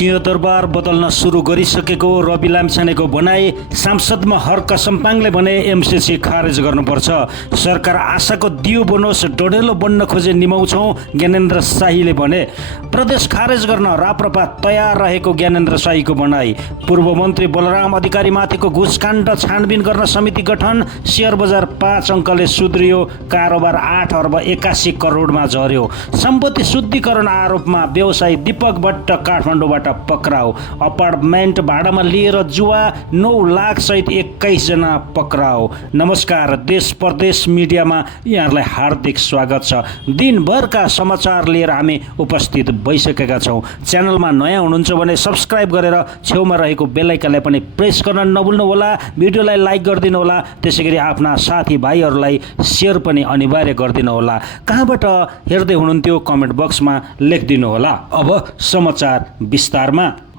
सिंहदरबार बदल्न सुरु गरिसकेको रवि लामिछानेको भनाई सांसदमा हर्क सम्पाङले भने एमसिसी खारेज गर्नुपर्छ। सरकार आशाको दियो बनोस् डढेलो बन्न खोजे निमाउँछौँ ज्ञानेन्द्र शाहीले भने। प्रदेश खारेज गर्न राप्रपा तयार रहेको ज्ञानेन्द्र शाहीको भनाई। पूर्व मन्त्री बलराम अधिकारीमाथिको घुसकाण्ड छानबिन गर्न समिति गठन। शेयर बजार 5 अङ्कले सुध्रियो, कारोबार 8 अर्ब 81 करोडमा झर्यो। सम्पत्ति शुद्धिकरण आरोपमा व्यवसायी दीपक भट्ट काठमाडौँबाट पक्राउ। अपार्टमेन्ट भाडामा लिएर जुवा 9 लाख सहित 21 जना पक्राउ। नमस्कार, देश परदेश मिडियामा यहाँहरूलाई हार्दिक स्वागत छ। दिनभरका समाचार लिएर हामी उपस्थित भइसकेका छौँ। च्यानलमा नयाँ हुनुहुन्छ भने सब्सक्राइब गरेर छेउमा रहेको बेल आइकनलाई पनि प्रेस गर्न नभुल्नु होला। भिडियोलाई लाइक गरिदिनु होला। त्यसैगरी आफ्ना साथीभाइहरूलाई सेयर पनि अनिवार्य गरिदिनु होला। कहाँबाट हेर्दै हुनुहुन्थ्यो कमेन्ट बक्समा लेखिदिनु होला। अब समाचार विस्तारमा।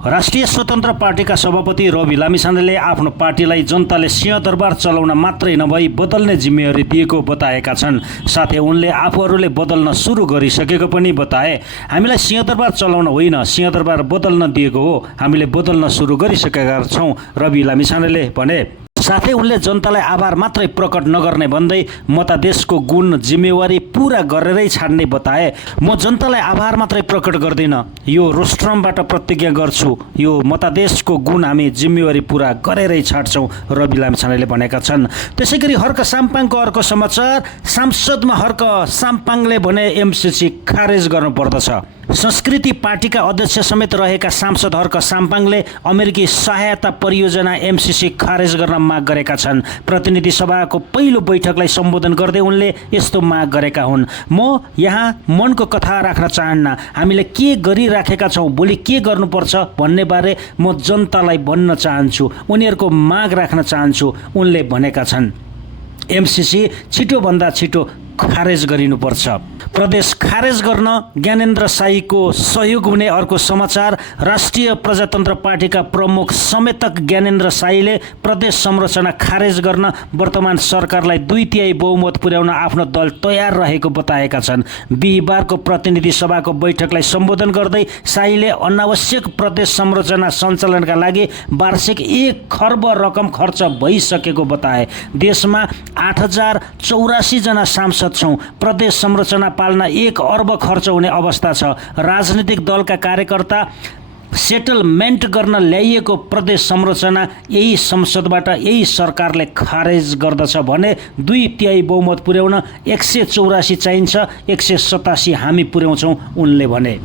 राष्ट्रिय स्वतन्त्र पार्टीका सभापति रवि लामिछानेले आफ्नो पार्टीलाई जनताले सिंहदरबार चलाउन मात्रै नभई बदल्ने जिम्मेवारी दिएको बताएका छन्। साथै उनले आफूहरूले बदल्न सुरु गरिसकेको पनि बताए। हामीलाई सिंहदरबार चलाउन होइन, सिंहदरबार बदल्न दिएको हो। हामीले बदल्न सुरु गरिसकेका छौँ, रवि लामिछानेले भने। साथै उनले जनतालाई आभार मात्रै प्रकट नगर्ने भन्दै मतादेशको गुण जिम्मेवारी पूरा गरेरै छाड्ने बताए। म जनतालाई आभार मात्रै प्रकट गर्दिन, यो रोस्ट्रमबाट प्रतिज्ञा गर्छु। यो मतादेशको गुण हामी जिम्मेवारी पूरा गरेरै छाड्छौँ, रवि लामिछानेले भनेका छन्। त्यसैगरी हर्क साम्पाङको अर्को समाचार। सांसदमा हर्क साम्पाङले भने एमसिसी खारेज गर्नुपर्दछ। संस्कृति पार्टीका अध्यक्ष समेत रहेका सांसद हर्क साम्पाङले अमेरिकी सहायता परियोजना एमसिसी खारेज गर्न माग गरेका छन्। प्रतिनिधि सभाको पहिलो बैठकलाई सम्बोधन गर्दै उनले यस्तो माग गरेका हुन्। म यहाँ मनको कथा राख्न चाहन्न। हामीले के गरिराखेका छौँ, भोलि के गर्नुपर्छ भन्ने बारे म जनतालाई भन्न चाहन्छु, उनीहरूको माग राख्न चाहन्छु, उनले भनेका छन्। एमसिसी छिटोभन्दा छिटो खारेज गरिनुपर्छ। प्रदेश खारेज गर्न ज्ञानेन्द्र शाहीको सहयोग हुने अर्को समाचार। राष्ट्रिय प्रजातन्त्र पार्टीका प्रमुख समेतक ज्ञानेन्द्र शाहीले प्रदेश संरचना खारेज गर्न वर्तमान सरकारलाई 2/3 बहुमत पुर्याउन आफ्नो दल तयार रहेको बताएका छन्। बिहिबारको प्रतिनिधि सभाको बैठकलाई सम्बोधन गर्दै शाहीले अनावश्यक प्रदेश संरचना सञ्चालनका लागि वार्षिक 1 खर्ब रकम खर्च भइसकेको बताए। देशमा 8084 जना सांसद छौँ। प्रदेश संरचना पाल्न 1 अर्ब खर्च हुने अवस्था छ। राजनीतिक दलका कार्यकर्ता सेटलमेन्ट गर्न ल्याइएको प्रदेश संरचना यही संसदबाट यही सरकारले खारेज गर्दछ भने 2/3 बहुमत पुर्याउन 184 चाहिन्छ, 187 हामी पुर्याउँछौँ, उनले भने।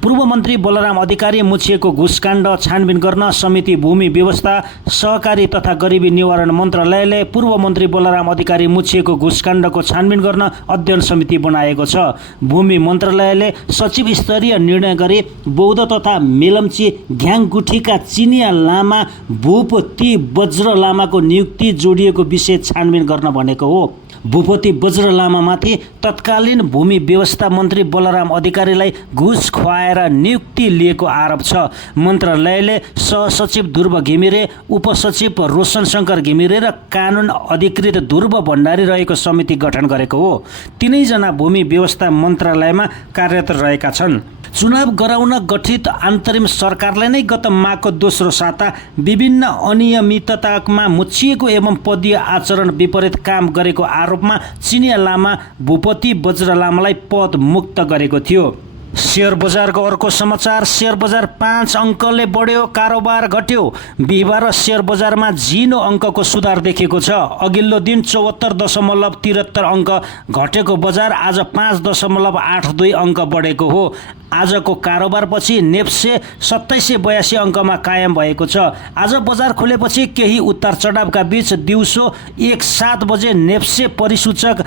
पूर्व मन्त्री बलराम अधिकारी मुछिएको घुसकाण्ड छानबिन गर्न समिति भूमि व्यवस्था सहकारी तथा गरिबी निवारण मन्त्रालयले पूर्व मन्त्री बलराम अधिकारी मुछिएको घुसकाण्डको छानबिन गर्न अध्ययन समिति बनाएको छ। भूमि मन्त्रालयले सचिव स्तरीय निर्णय गरी बौद्ध तथा मेलम्ची घ्याङगुठीका चिनिया लामा भूपति वज्र लामाको नियुक्ति जोडिएको विषय छानबिन गर्न भनेको हो। भूपति वज्र लामामाथि तत्कालीन भूमि व्यवस्था मन्त्री बलराम अधिकारीलाई घुस खुवाएर नियुक्ति लिएको आरोप छ। मन्त्रालयले सहसचिव ध्रुव घिमिरे, उपसचिव रोशन शङ्कर घिमिरे र कानुन अधिकृत ध्रुव भण्डारी रहेको समिति गठन गरेको हो। तीनैजना भूमि व्यवस्था मन्त्रालयमा कार्यरत रहेका छन्। चुनाव गराउन गठित अन्तरिम सरकारले नै गत माघको दोस्रो साता विभिन्न अनियमिततामा मुछिएको एवं पदीय आचरण विपरीत काम गरेको आरोपमा चिनिया लामा भूपति वज्र लामालाई पद मुक्त गरेको थियो। शेयर बजारको अर्को समाचार। शेयर बजार 5 अङ्कले बढ्यो, कारोबार घट्यो। बिहिबार शेयर बजारमा झिनो अङ्कको सुधार देखिएको छ। अघिल्लो दिन 74.73 अङ्क घटेको बजार आज 5.82 अङ्क बढेको हो। आजको कारोबारपछि नेप्से 2782 अङ्कमा कायम भएको छ। आज बजार खुलेपछि केही उतार चढावका बीच दिउँसो 1:07 बजे नेप्से परिसूचक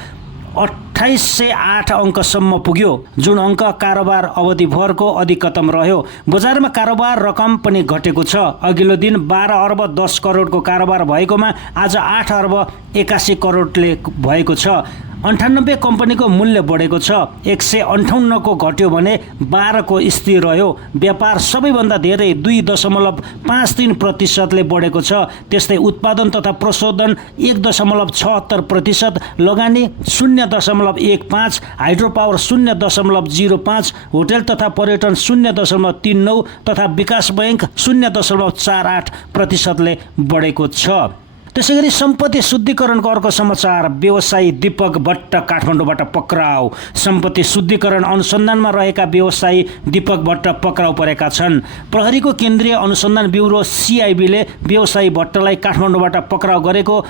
2808 अङ्कसम्म पुग्यो, जुन अङ्क कारोबार अवधिभरको अधिकतम रह्यो। बजारमा कारोबार रकम पनि घटेको छ। अघिल्लो दिन 12 अर्ब 10 करोडको कारोबार भएकोमा आज 8 अर्ब 81 करोडले भएको छ। 98 कम्पनीको मूल्य बढेको छ। 158 को घट्यो भने 12 को स्थिर रह्यो। व्यापार सबैभन्दा धेरै 2.53% बढेको छ। त्यस्तै उत्पादन तथा प्रशोधन 1.76%, लगानी 0.15, हाइड्रो पावर 0.05, होटल तथा पर्यटन 0.39 तथा विकास बैंक 0.48% बढेको छ। त्यसैगरी सम्पत्ति शुद्धिकरणको अर्को समाचार, व्यवसायी दीपक भट्ट काठमाडौँबाट पक्राउ। सम्पत्ति शुद्धिकरण अनुसन्धानमा रहेका व्यवसायी दीपक भट्ट पक्राउ परेका छन्। प्रहरीको केन्द्रीय अनुसन्धान ब्युरो CIB ले व्यवसायी भट्टलाई काठमाडौँबाट पक्राउ गरेको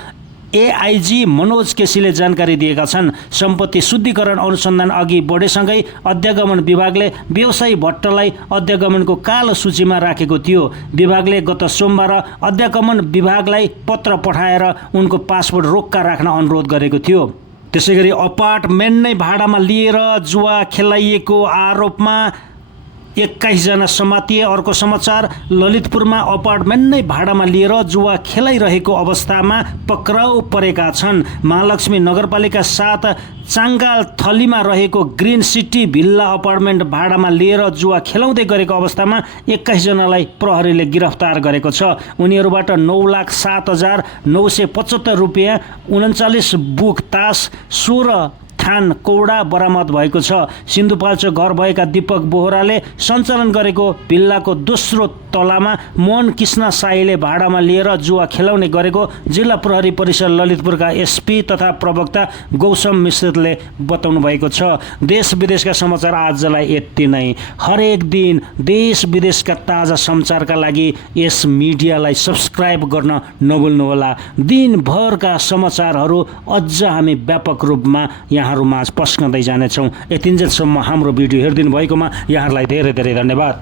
AIG मनोज केसीले जानकारी दिएका छन्। सम्पत्ति शुद्धिकरण अनुसन्धान अघि बढेसँगै अध्यागमन विभागले व्यवसायी भट्टलाई अध्यागमनको कालो सूचीमा राखेको थियो। विभागले गत सोमबार अध्यागमन विभागलाई पत्र पठाएर उनको पासपोर्ट रोक्का राख्न अनुरोध गरेको थियो। त्यसैगरी अपार्टमेन्ट नै भाडामा लिएर जुवा खेलाइएको आरोपमा 21 जना समातिए। अर्को समाचार, ललितपुरमा अपार्टमेन्ट नै भाडामा लिएर जुवा खेलाइरहेको अवस्थामा पक्राउ परेका छन्। महालक्ष्मी नगरपालिका 7 चाङ्गाल थलीमा रहेको ग्रिन सिटी भिल्ला अपार्टमेन्ट भाडामा लिएर जुवा खेलाउँदै गरेको अवस्थामा 21 जनालाई प्रहरीले गिरफ्तार गरेको छ। उनीहरूबाट 9,07,975 रुपियाँ, 39 बुक तास, 16 थान कौडा बरामद भएको छ। सिन्धुपाल्चोक घर भएका दीपक बोहराले सञ्चालन गरेको भिल्लाको दोस्रो तलामा मोहन कृष्ण साईले भाडामा लिएर जुवा खेलाउने गरेको जिल्ला प्रहरी परिसर ललितपुरका SP तथा प्रवक्ता गौतम मिश्रले बताउनु भएको छ। देश विदेशका समाचार आजलाई यति नै। हरेक दिन देश विदेशका ताजा समाचारका लागि यस मिडियालाई सब्स्क्राइब गर्न नभुल्नुहोला। दिनभरका समाचारहरू अझ हामी व्यापक रूपमा यहाँहरूमा पस्कँदै जानेछौँ। यतिन्जेलसम्म हाम्रो भिडियो हेरिदिनु भएकोमा यहाँहरूलाई धेरै धेरै धन्यवाद।